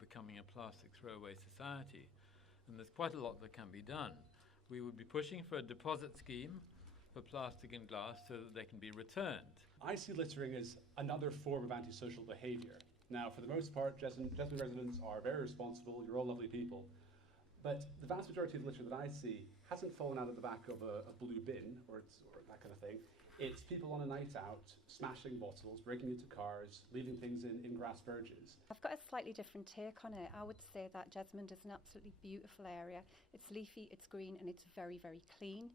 becoming a plastic throwaway society, and there's quite a lot that can be done. We would be pushing for a deposit scheme for plastic and glass so that they can be returned. I see littering as another form of antisocial behaviour. Now, for the most part, Jesmond residents are very responsible, you're all lovely people, but the vast majority of the litter that I see hasn't fallen out of the back of a blue bin or that kind of thing. It's people on a night out, smashing bottles, breaking into cars, leaving things in grass verges. I've got a slightly different take on it. I would say that Jesmond is an absolutely beautiful area. It's leafy, it's green, and it's very, very clean.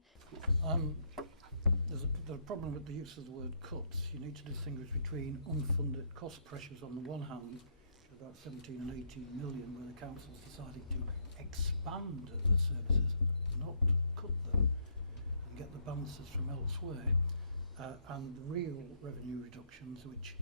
There's a problem with the use of the word cuts. You need to distinguish between unfunded cost pressures on the one hand, about 17 and 18 million, where the council's deciding to expand the services, not cut them, and get the balances from elsewhere. And the real revenue reductions, which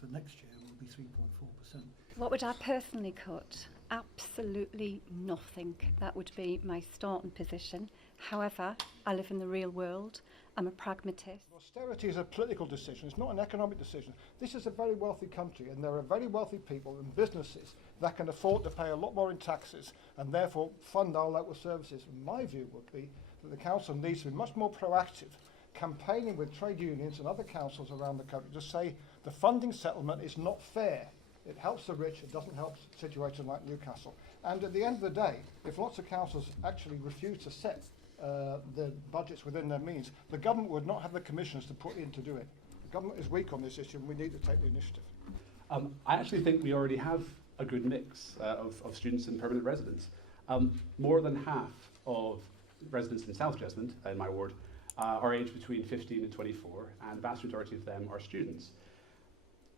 for next year will be 3.4%. What would I personally cut? Absolutely nothing. That would be my starting position. However, I live in the real world. I'm a pragmatist. Austerity is a political decision, it's not an economic decision. This is a very wealthy country, and there are very wealthy people and businesses that can afford to pay a lot more in taxes and therefore fund our local services. My view would be that the council needs to be much more proactive, campaigning with trade unions and other councils around the country to say the funding settlement is not fair. It helps the rich, it doesn't help situations like Newcastle. And at the end of the day, if lots of councils actually refuse to set the budgets within their means, the government would not have the commissions to put in to do it. The government is weak on this issue and we need to take the initiative. I actually think we already have a good mix of students and permanent residents. More than half of residents in South Jesmond, in my ward, are aged between 15 and 24, and the vast majority of them are students.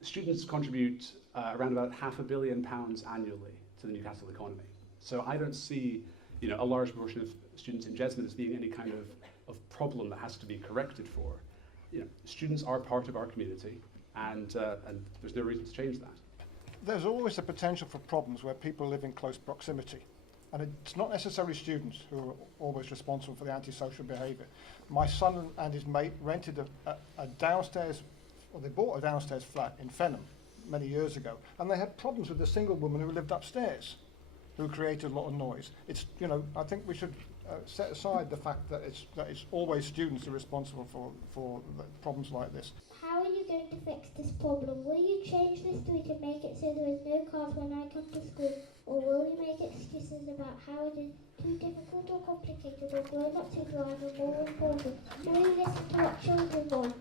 Students contribute around about £500 million annually to the Newcastle economy. So I don't see a large proportion of students in Jesmond as being any kind of problem that has to be corrected for. Students are part of our community, and there's no reason to change that. There's always the potential for problems where people live in close proximity. And it's not necessarily students who are always responsible for the antisocial behaviour. My son and his mate rented a downstairs, or they bought a downstairs flat in Fenham many years ago, and they had problems with a single woman who lived upstairs, who created a lot of noise. It's, I think we should set aside the fact that it's always students who are responsible for problems like this. How are you going to fix this problem? Will you change the street and make it so there is no cars when I come to school? Or will you make excuses about how it is too difficult or complicated or grown up to drive, or more important, will you listen to what children want?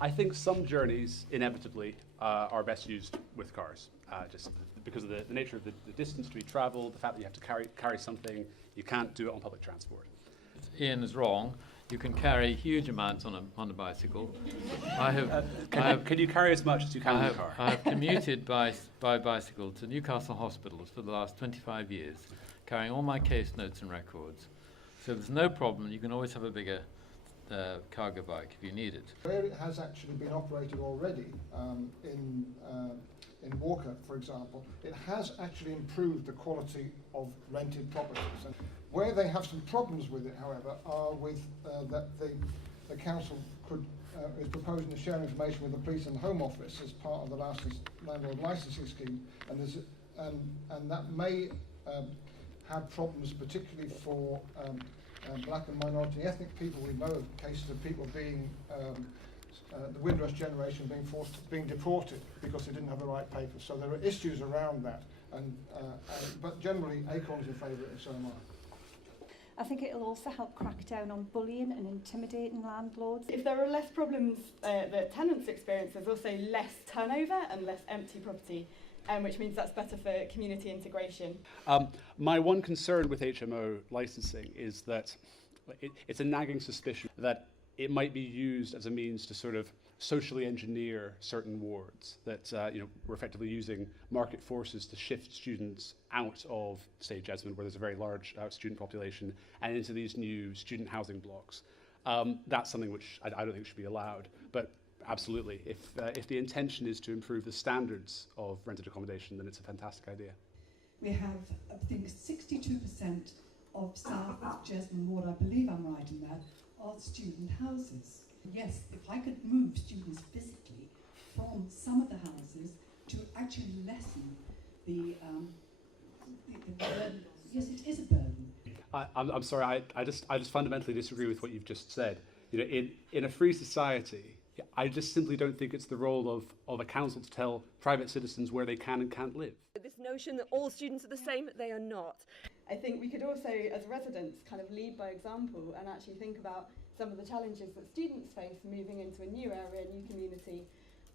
I think some journeys, inevitably, are best used with cars, just because of the nature of the distance to be travelled, the fact that you have to carry something, you can't do it on public transport. Ian is wrong. You can carry huge amounts on a bicycle. Can you carry as much as you can in the car? I have commuted by bicycle to Newcastle hospitals for the last 25 years, carrying all my case notes and records. So there's no problem. You can always have a bigger cargo bike if you need it. Where it has actually been operated already in Walker, for example, it has actually improved the quality of rented properties. And where they have some problems with it, however, are with that the council is proposing to share information with the police and home office as part of the landlord licensing scheme, and that may have problems, particularly for black and minority ethnic people. We know of cases of people being the Windrush generation being deported because they didn't have the right papers. So there are issues around that, but generally Acorn's in favour and so am I. I think it'll also help crack down on bullying and intimidating landlords. If there are less problems that tenants experience, there's also less turnover and less empty property, which means that's better for community integration. My one concern with HMO licensing is that it's a nagging suspicion that it might be used as a means to sort of socially engineer certain wards, that we're effectively using market forces to shift students out of, say, Jesmond, where there's a very large student population, and into these new student housing blocks. That's something which I don't think should be allowed, but absolutely, if the intention is to improve the standards of rented accommodation, then it's a fantastic idea. We have, I think, 62% of South Jesmond ward, I believe I'm right in that, are student houses. Yes, if I could move students physically from some of the houses actually lessen the burden. Yes, it is a burden. I'm sorry, I just fundamentally disagree with what you've just said. You know, in a free society, I just simply don't think it's the role of a council to tell private citizens where they can and can't live. This notion that all students are the same, they are not. I think we could also, as residents, kind of lead by example and actually think about some of the challenges that students face moving into a new area, a new community,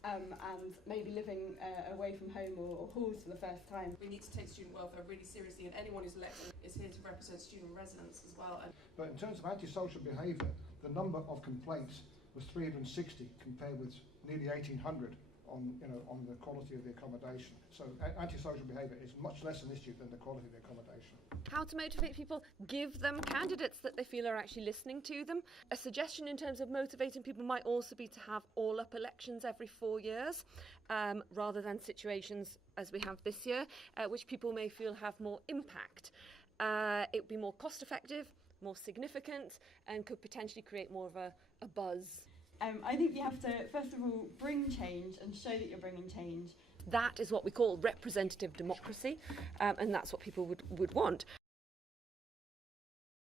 and maybe living away from home or halls for the first time. We need to take student welfare really seriously, and anyone who's elected is here to represent student residents as well. But in terms of antisocial behaviour, the number of complaints was 360 compared with nearly 1,800 on the quality of the accommodation. So antisocial behaviour is much less an issue than the quality of the accommodation. How to motivate people? Give them candidates that they feel are actually listening to them. A suggestion in terms of motivating people might also be to have all-up elections every 4 years, rather than situations as we have this year, which people may feel have more impact. It would be more cost-effective, more significant, and could potentially create more of a buzz. I think you have to, first of all, bring change and show that you're bringing change. That is what we call representative democracy, and that's what people would want.